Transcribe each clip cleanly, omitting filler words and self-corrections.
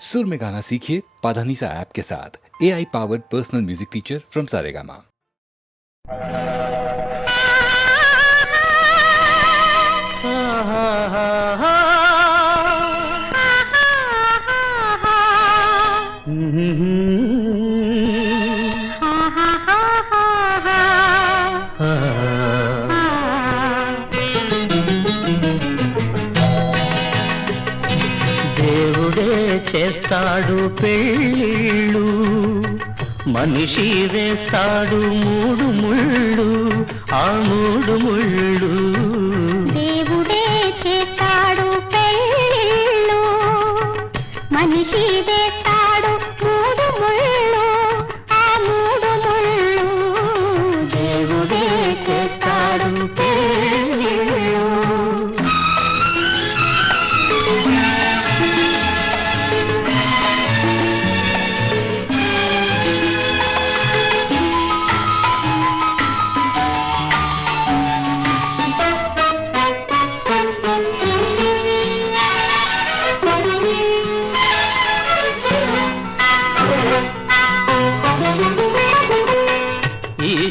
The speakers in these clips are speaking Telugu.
सुर में गाना सीखिए पाधानीसा ऐप के साथ। AI powered personal music teacher from Saregama. చేస్తాడు పెళ్ళిళ్ళు మనిషి వేస్తాడు మూడు ముళ్ళు ఆ మూడు ముళ్ళు దేవుడే చేస్తాడు పెళ్ళిళ్ళు మనిషి వేస్తాడు మూడు ముళ్ళు ఆ మూడు ముళ్ళు దేవుడే చేస్తాడు పెళ్ళిళ్ళు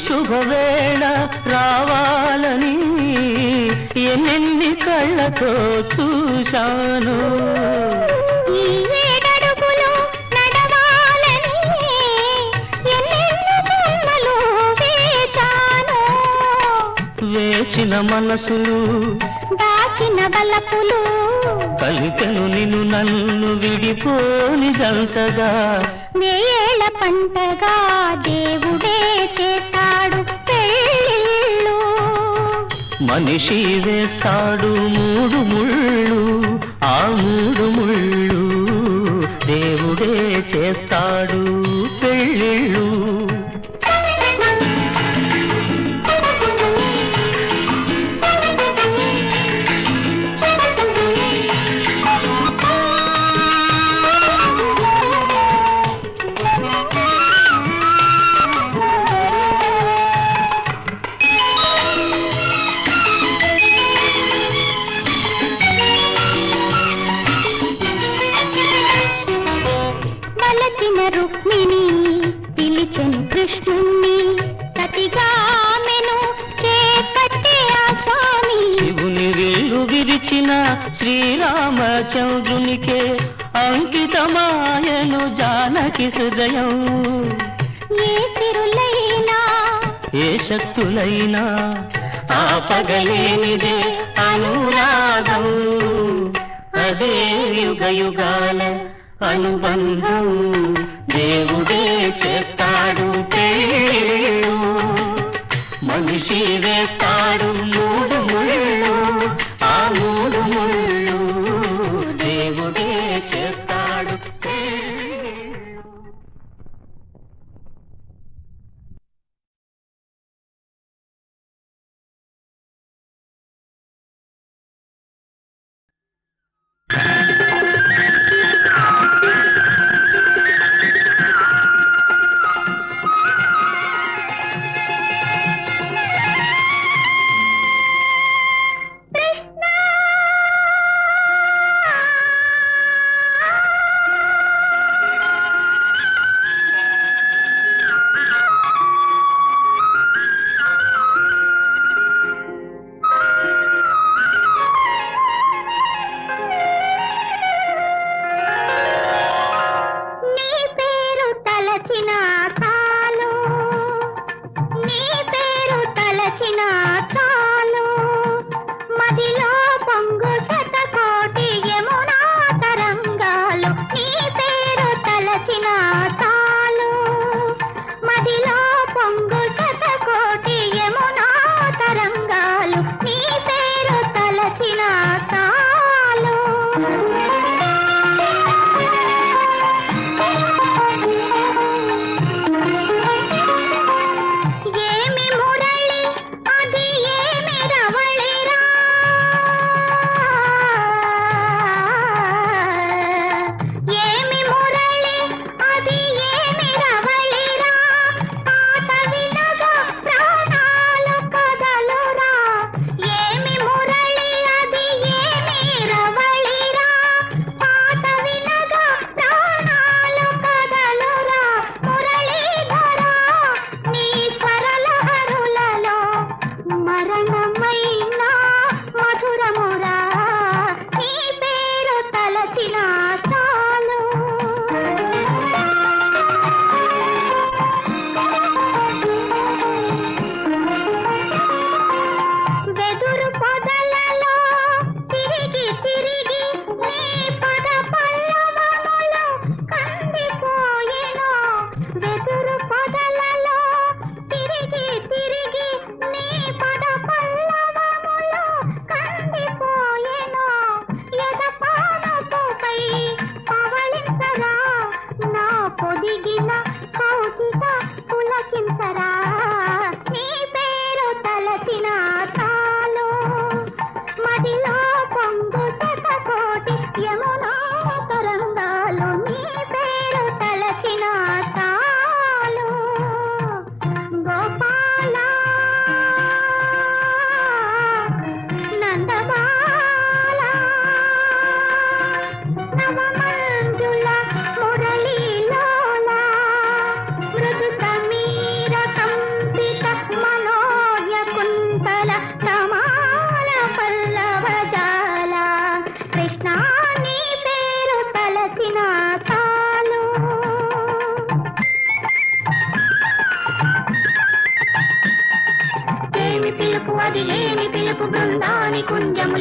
శుభవేళ రావాలని ఎన్నెన్ని కళ్ళతో చూశాను ఈ ఏడడుగులు నడవాలని ఎన్నెన్ని జన్మలు వేచాను వేచిన మనసులు దాచిన బలపులు కలిపెను నిన్ను నన్ను విడిపోని జంటగా వేయేళ్ల పంటగా దేవుడే చేస్తాడు పెళ్ళిళ్ళు మనిషి వేస్తాడు మూడు ముళ్ళు ఆ మూడు ముళ్ళు దేవుడే చేస్తాడు పెళ్ళిళ్ళు రుక్మిణి పిలిచెను కృష్ణుణ్ణి సతిగామెను చేపట్టే ఆ స్వామి శివుని వేలు విరిచిన శ్రీరామచంద్రునికే అంకితమాయను జానకి హృదయం ఏ తిరులైనా ఏ శక్తులైనా ఆపగలేనిదే అనురాగం అదే యుగ యుగాల అనుబంధం దేవుడే చేస్తాడు పెళ్ళిళ్ళు మనిషి వేస్తాడు మూడు ముళ్ళు ఆ మూడు ముళ్ళు దేవుడే చేస్తాడు పెళ్ళిళ్ళు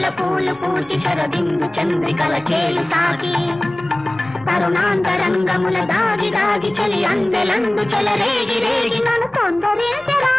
కనుల పూలు పూచి శరదిందు చంద్రికల చేలు సాగి తరుణాంతరంగముల దాగి దాగి చలి అందెలందు చెలరేగి రేగి నన్ను తొందరించరా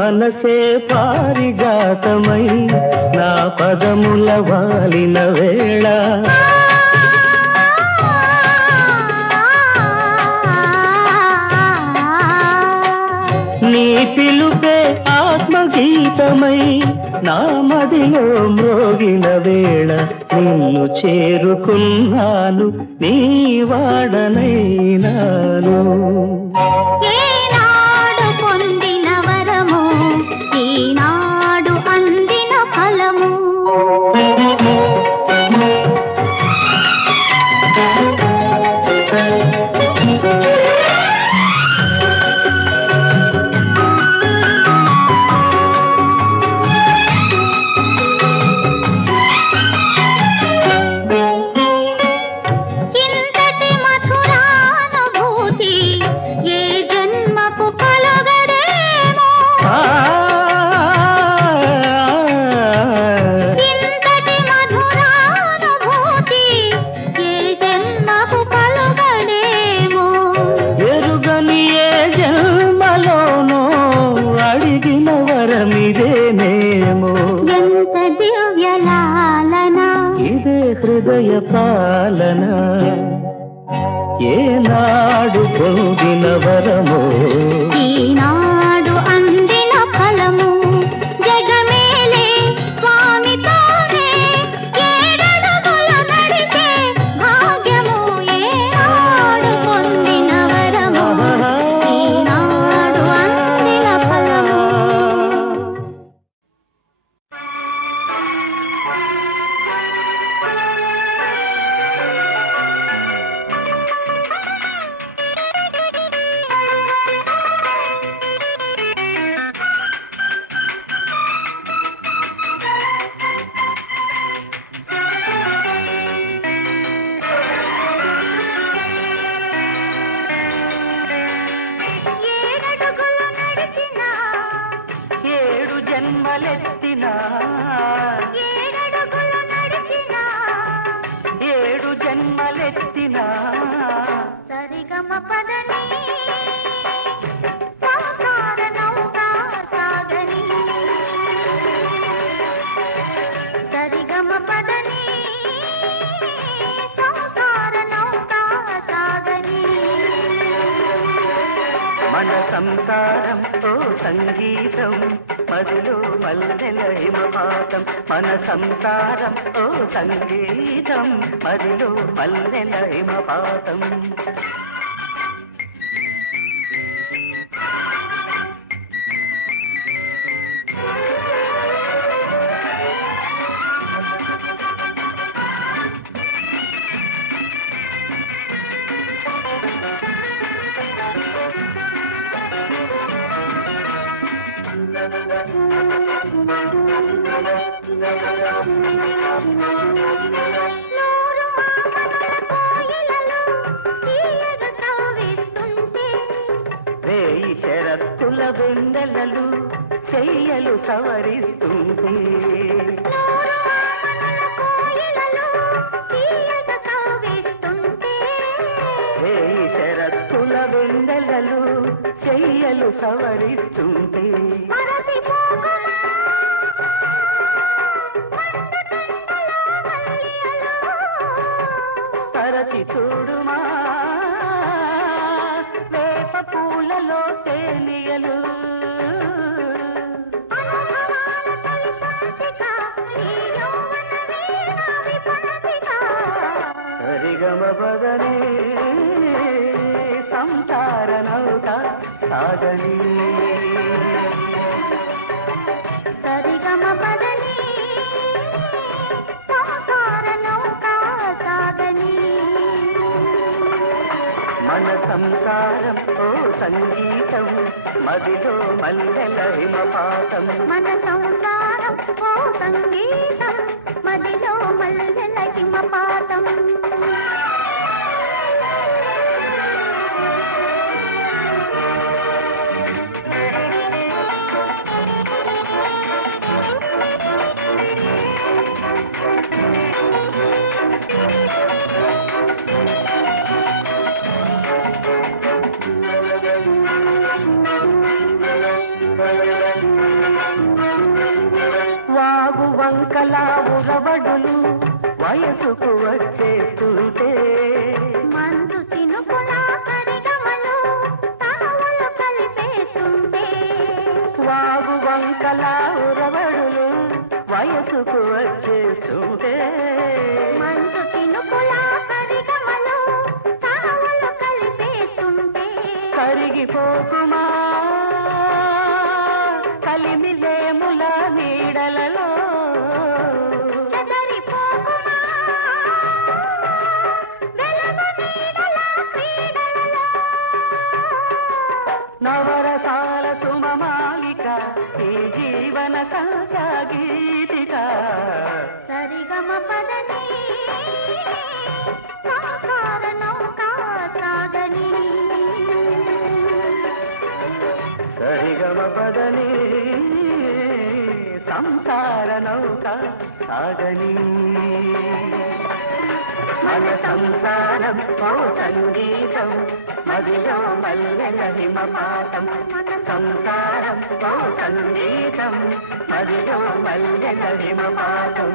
మనసే పారిజాతమై నా పదముల వాలిన వేళ నీ పిలుపే ఆత్మగీతమై నా మదిలో మ్రోగిన వేళ నిన్ను చేరుకున్నాను నీ వాడనైనాను హృదయ పాలన ఏనాడు పొందిన వరమో ఈనాడు అందిన ఫలము జగమేలే స్వామితోనే ఏడడుగుల నడిచే భాగ్యము ఏనాడు పొందిన వరము ఈనాడు అందిన ఫలము ఏడు జన్మలెత్తినా సరిగమ పదని సంసార నౌకా సాగని సరిగమ పదని సంసార నౌకా సాగని మన సంసారం ఓ సంగీతం మదిలో మల్లెల హిమపాతం మన సంసారం ఓ సంగీతం మదిలో మల్లెల హిమపాతం వేయి శరత్తుల వెన్నెలలు చెయ్యలు సవరిస్తుంది సవరిస్తుంటే మరచిపోకుమా తరచి చూడుమా వేప పూలలో తేలియలు అనుభవాల తొలి పంచిక ఈ యౌవన వీణ విపంచిక సరిగమ బదనే సంసార నౌక సాగని సరిగమ పదని సంసార నౌకా సాగని మన సంసారం ఓ సంగీతం మదిలో మల్లెల హిమపాతం మన సంసారం ఓ సంగీతం మదిలో మల్లెల హిమపాతం వాగు వంకలా ఉరబడులు వయసుకు వచ్చేస్తుంటే మంచు చినుకుల సరిగమలు తావులు కలిపేస్తుంటే వాగు వంకలా ఉరబడులు వయసుకు వచ్చేస్తుంటే మంచు చినుకుల సరిగమలు తావులు కలిపేస్తుంటే కరిగిపోకుమా కలిమిలేముల నీడలలో చెదరిపోకుమా వెలుగు నీడల క్రీడలలో నవరసాల సుమమాలిక ఈ జీవన సహజ గీతిక సరిగమ పదని సంసార నౌకా సాగని సరిగమ పదని సంసార నౌక సాగని మన సంసారం ఓ సంగీతం మదిలో మల్లెల హిమపాతం మన సంసారం ఓ సంగీతం మదిలో మల్లెల హిమపాతం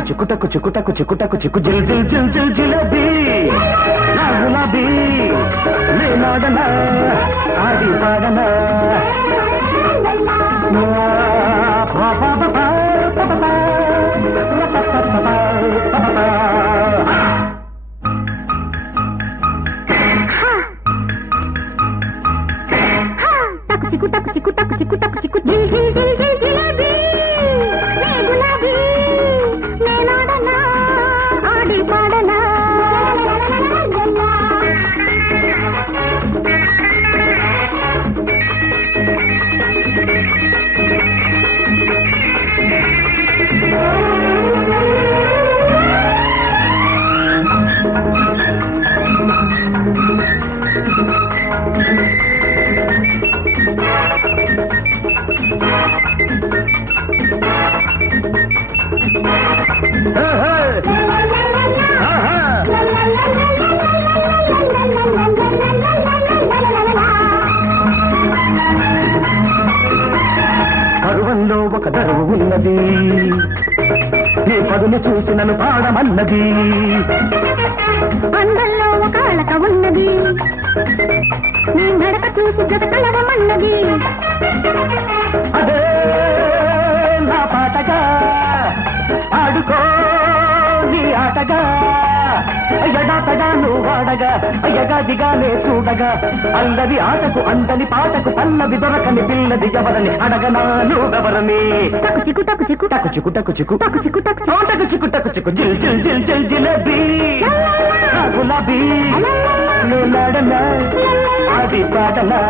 చిక్కుటకు చిక్కుటకు చిక్కుటకు చిక్కు జిల్ జిల్ జిల్ జిల్ జిలబీ నా గులాబీ నేనాడనా ఆడి పాడనా చిక్కు టక్కు చిక్కు టక్కు చిక్కు టక్కు చిక్కు జిల్ జిల్ జిల్ జిల్ జిలేబీ నే గులాబీ నేనాడనా ఆడి పాడనా పరువంలో ఒక దరువు ఉన్నది నీ పదును చూసి నన్ను పాడమన్నది అందంలో ఒక అలక ఉన్నది నీ నడక చూసి జత కలవమన్నది అదే నా పాటగా ఆడుకో నీ ఆటగా ఎడాతగా నువ్వు వాడగా ఎగాదిగానే చూడగా అల్లరి ఆటకు అందని పాటకు పల్లవి దొరకని పిల్లది ఎవరని అడగనా నువ్వెవరని టకు చిక్కు టకు చిక్కు టకు చిక్కు టకు చిక్కు టకు చిక్కు టకు చిక్కు టకు చిక్కు టకు చిక్కు జిల్ జిల్ జిల్ జిల్ జిలేబీ నా గులాబీ నేనాడనా అది పాడనా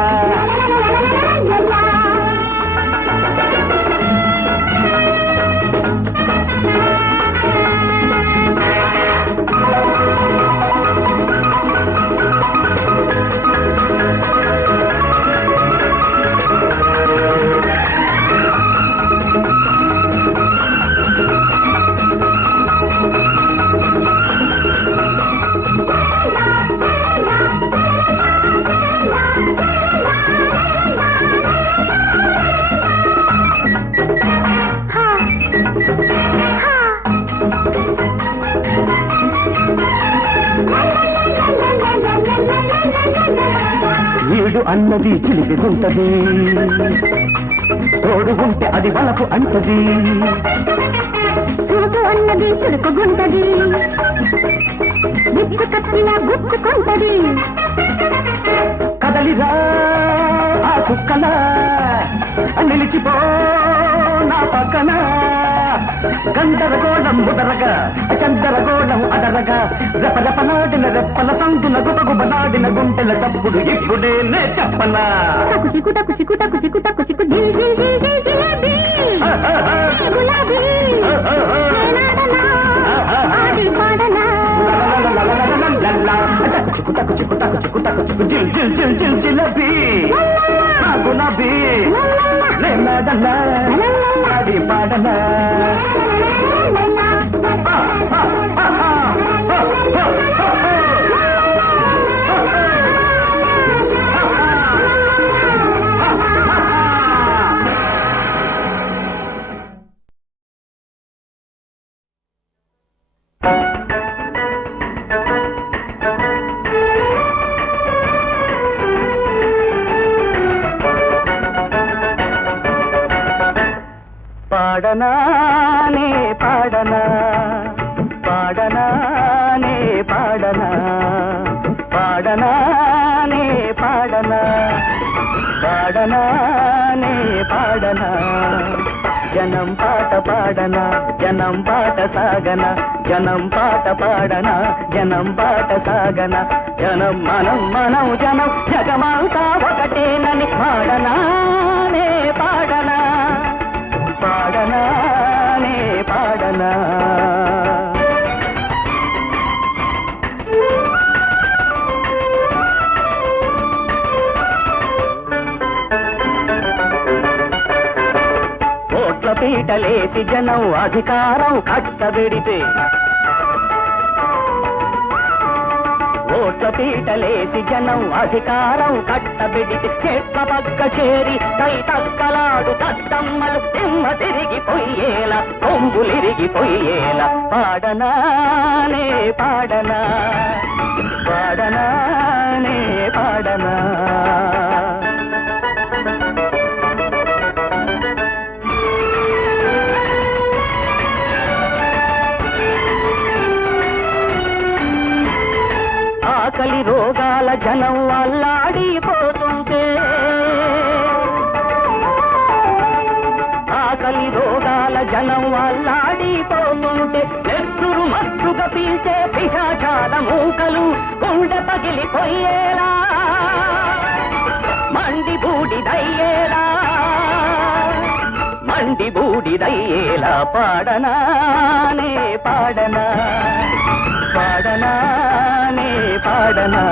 వీడు అన్నది చిలిపి ఉంటది తోడు ఉంటే అది వలకు అంటది చూపు అన్నది చురుకుగుంటది విప్పు కత్తిలా గుచ్చుకుంటది కదలిరా ఆ చుక్కల నిలిచిపో నా పక్కన గందరగోళం ముదరగా చందరగోళం అదరగా రెపరెపలాడిన రెప్పల సందున గుబగుబలాడిన గుంటెల చప్పుడు ఇప్పుడే నే చెప్పనా టకు చిక్కు టకు చిక్కు టకు చిక్కు టకు చిక్కు జిల్ జిల్ జిల్ జిల్ జిలేబీ గులాబీ నేనాడనా ఆడి పాడనా టకు చిక్కు టకు చిక్కు టకు చిక్కు టకు చిక్కు జిల్ జిల్ జిల్ జిల్ జిలేబీ నా గులాబీ నేనాడనా ఆడి పాడనా పాడనానే పాడనా పాడనానే పాడనా పాడనానే పాడనా పాడనానే పాడనా జనం పాట పాడనా జనం పాట సాగనా జనం పాట పాడనా జనం పాట సాగనా జనం మనం మనం జనం జగమంతా ఒకటేనని పాడనానే పాడనా పాడనానే పాడనా ఓట్ల పీటలేసి జనం అధికారం కట్టబెడితే ఓట్ల పీటలేసి జనం అధికారం కట్టబెడితే చెట్ల పక్క చేరి కై తక్కలాడు తత్తమ్మలు తిమ్మ తిరిగిపోయేలా కొంగులిరిగిపోయేలా పాడనానే పాడనా పాడనానే పాడనా ఆకలి రోగాల జనం అల్లాడిపోతుంటే ఆకలి రోగాల జనం అల్లాడిపోతుంటే నెత్తురు మత్తుగా పీల్చే పిశాచాల మూకలు గుండె పగిలిపోయేలా మండి బూడిదయ్యేలా మండి బూడిదయ్యేలా పాడనానే పాడనా పాడనానే పాడనా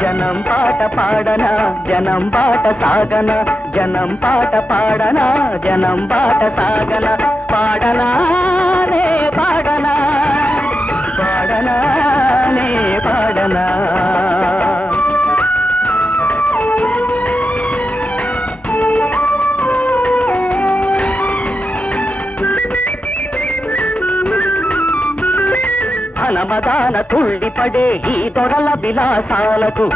జనం పాట పాడనా జనం పాట సాగనా జనం పాట పాడనా జనం పాట సాగనా పాడనానే పాడనా పాడనానే పాడనా ధనమదాన తుళ్ళిపడే ఈ దొరల విలాసాలకు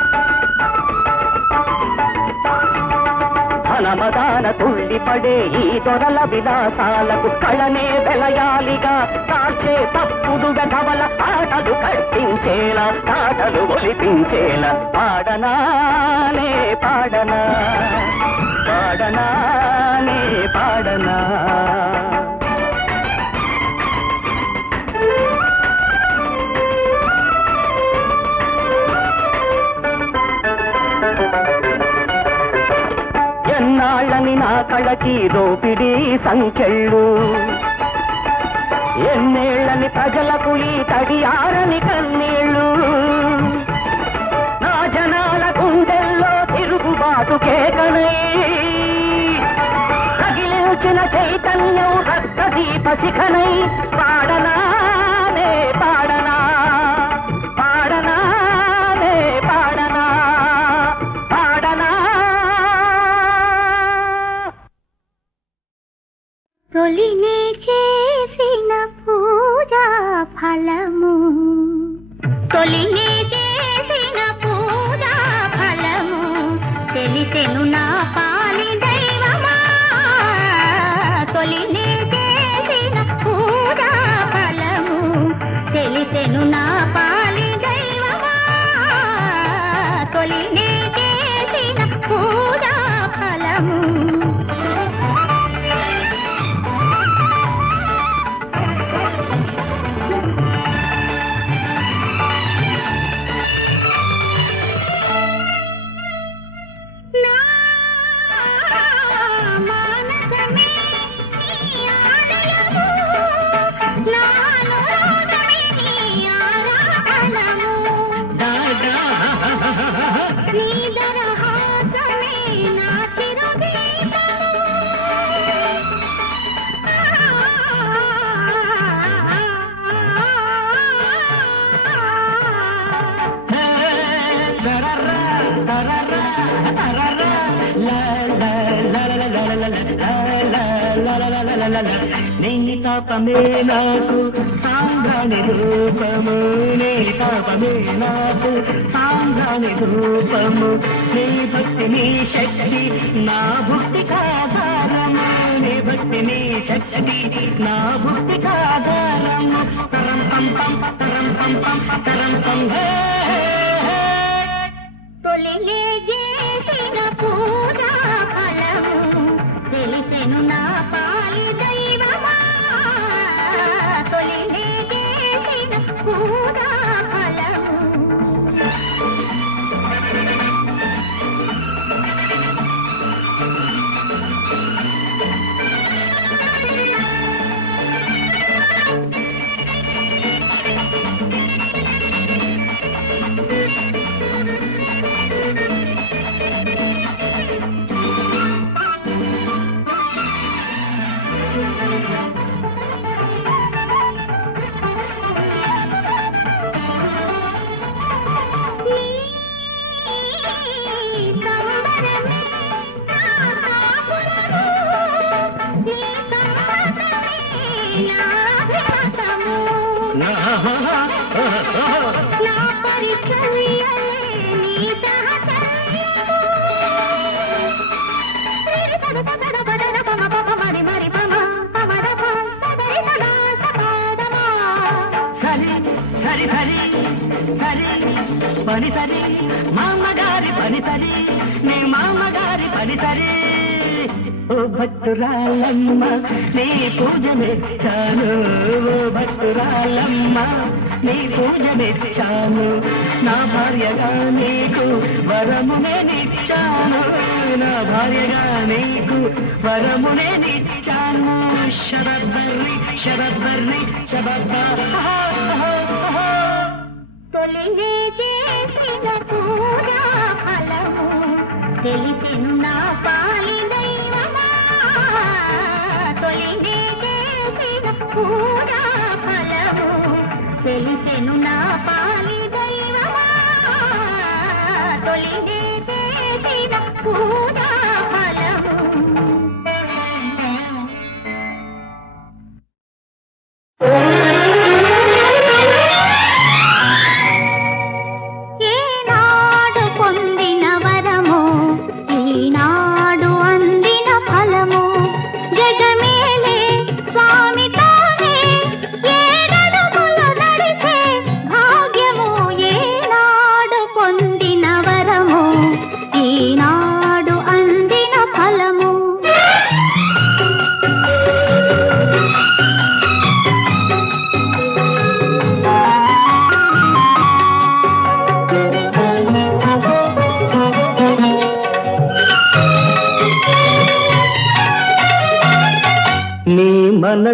మదన మదాన తుళ్ళిపడే ఈ దొరల విలాసాలకు కళనే వెలయాలిగా తాచే తప్పుడుగా కవల ఆటలు కట్టించేలా ఆటలు ఒలిపించేలా పాడనానే పాడనా పాడనానే పాడనా ఎన్నాళ్ళని నా కళకి దోపిడీ సంఖ్యళ్ళు ఎన్నేళ్ళని ప్రజలకు ఈ తడియారని కన్నీళ్ళు నా జనాల గుండెల్లో తిరుగుబాటు కేకనై తగిలించిన చైతన్యం రక్తదీప శిఖనై పాడనానే పాడనా పాడనానే పాడనా పాడనా తొలినే చేసిన పూజా ఫలము తొలినే చేసిన పూజా ఫలము తెలిసెను నా పాలి దైవమా తొలినే చేసిన పూజా ఫలము తెలిసెను నా పాలి దైవమా తొలినే చేసిన పూజా ఫలము నీ తాపమే నాకు సాంద్రాని రూపము నీ తాపమే నాకు సాంద్రాని రూపము నీ భక్తి నీ శక్తి నా భక్తి కాధారము నీ భక్తి నీ శక్తి నా భక్తి కాధారము తరం పం పం తరం పం పం తరం పం తొలిలే చేసిన పూజా ఫలము తెలిసెను నా పాలి దైవమా తొలిలే చేసిన పూజా ఫలము పని సరి మామగారి పని సరి నీ మామగారి పని సరి ఓ భక్తురాలమ్మ నీ పూజ మెచ్చాను ఓ భక్తురాలమ్మ నీ పూజ మెచ్చాను నా భార్యగా నీకు వరమునే నిచ్చాను నా భార్యగా నీకు వరమునే నిచ్చాను శరబ్బర్రి శరబ్బర్రి శరబ్బా తొలినే చేసిన పూజా ఫలము తెలిసెను నా పాలి దైవమా తొలినే చేసిన పూజా ఫలము తెలిసెను నా పాలి దైవమా తొలినే చేసిన పూజా ఫలము ఏనాడు పొందిన వరమో ఈనాడు అంద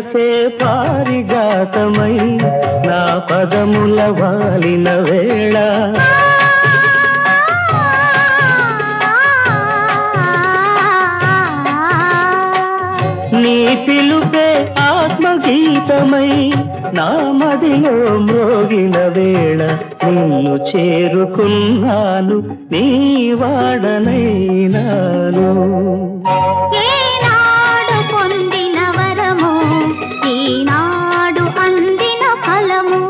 మనసే పారిజాతమై నా పదముల వాలిన వేళ నీ పిలుపే ఆత్మగీతమై నా మదిలో మ్రోగిన వేళ నిన్ను చేరుకున్నాను నీ వాడనైనాను ఏనాడు పొందిన వరము ఈనాడు అందిన ఫలము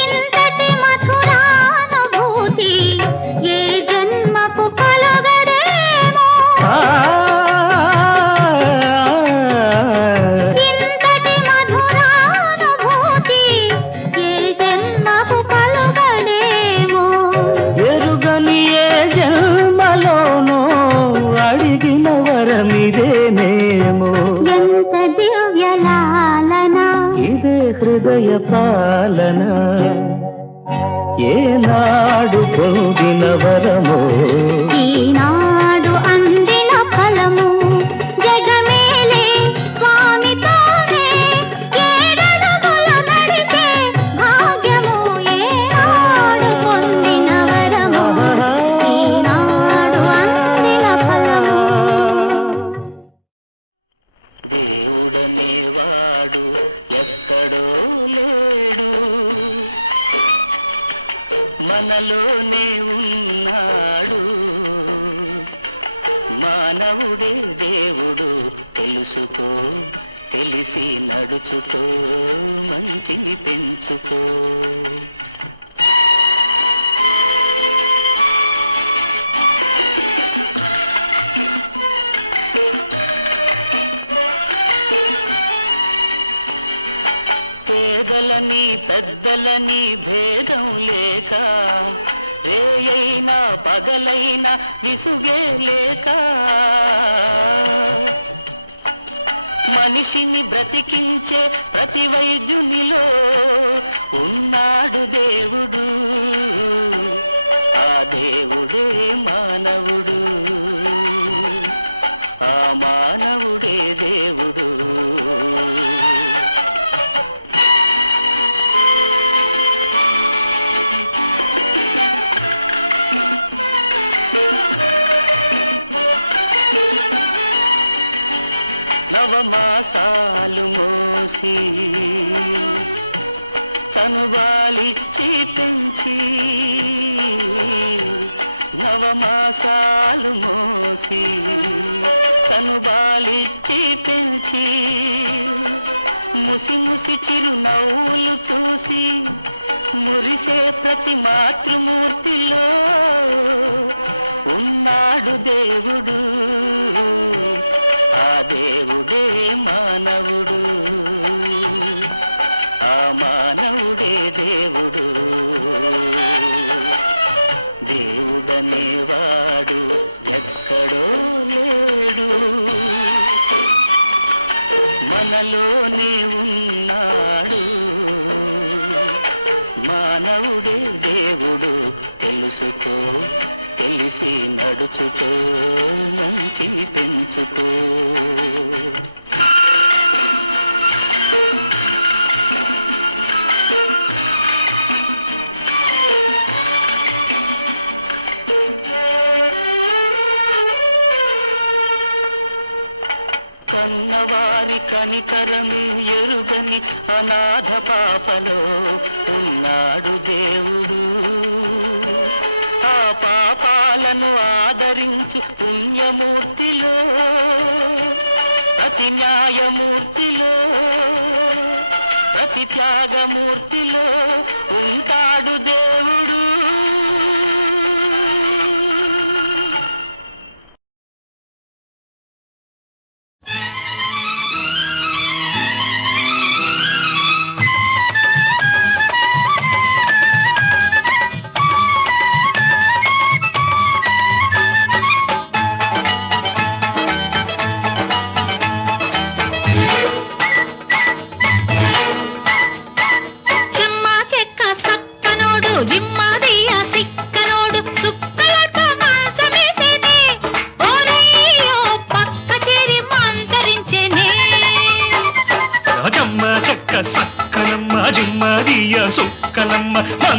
ఇంతటి మధురానుభూతి ఏ జన్మకు కలగదేమో ఇంతటి మధురానుభూతి ఏ జన్మకు కలగదేమో ఎరుగని ఏ జన్మలోనో అడిగిన వరమిదేనేమో ఎంత దివ్యలాలన ఇదే హృదయ పాలన ఏనాడు పొందిన వరమో ఈనాడు అందిన ఫలము జగమేలే స్వామితోనే ఏడడుగుల నడిచే భాగ్యము ఏనాడు పొందిన వరము ఈనాడు అందిన ఫలము మనలోనే ఉన్న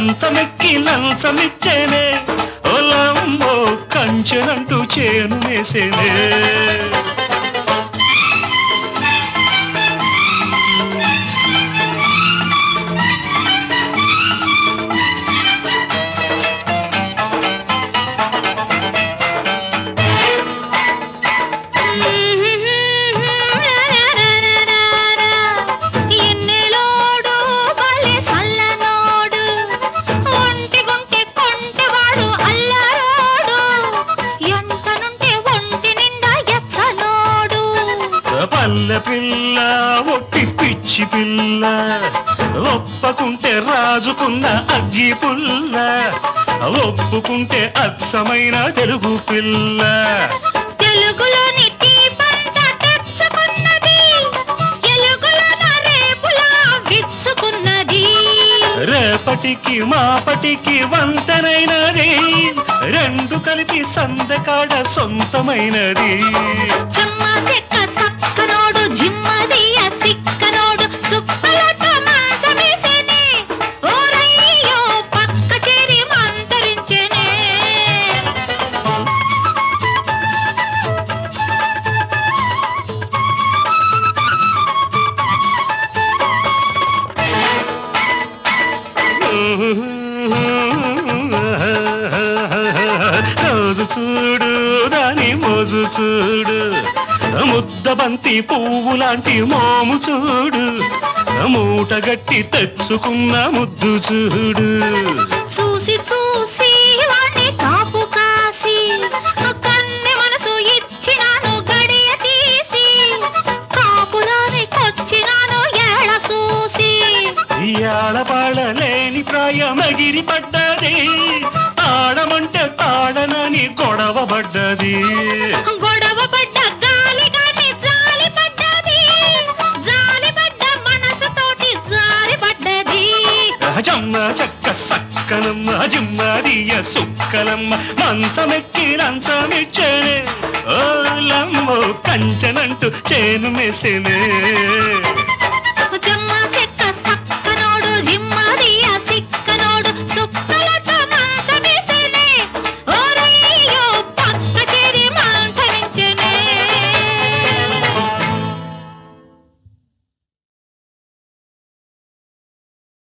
మంచమెక్కి లంచమిచ్చేనే ఓలమ్మో కంచెనంటూ చేను వేసేనే ఎన్నెలోడు భలే సల్లనోడు ఒంటి గుంటె కొంటెవాడు అల్లరోడు ఎంతనుంటే ఒంటి నిండా ఎచ్చనోడు పల్లె పిల్ల ఒట్టి పిచ్చి పిల్ల ఒప్పకుంటే రాజుకున్న అగ్గి పుల్ల ఒప్పుకుంటే అచ్చమైన తెలుగు పిల్ల తెలుగులోని దీపంతా తెచ్చుకున్నది ఎలుగులోన రేపులా విచ్చుకున్నది రేపటికి మాపటికి వంతనైనది రెండు కలిపి సందకాడ సొంతమైనది చెమ్మ చెక్క సక్కనోడు జిమ్మదియ సిక్కనోడు సుక్కలతో మంచమేసేనే ఓరయ్యో పక్క చేరి మంతరించెనే రోజు చూడు దాని మోజు చూడు ముద్దబంతి పువ్వు లాంటి మోము చూడు మూటగట్టి తెచ్చుకున్న ముద్దు చూడు చూసి చూసి వాణ్ణి కాపు కాసి కన్నె మనసు ఇచ్చినాను గడియ తీసి కాపులోని కొచ్చినాను ఏళ చూసి ఏడపాడలేని ప్రాయమగిరి పడ్డది ఆడమంటే తాడనని గొడవ పడ్డది గొడవ పడ్డ గాలి గాని జాలి పడ్డది జాలి పడ్డ మనసుతోటి జారి పడ్డది జమ్మ చెక్క సక్కనమ్మ జిమ్మదియ సుక్కలమ్మ మంచమెక్కి లంచమిచ్చేనే ఓలమ్మో కంచెనంటూ చేను మెసేనే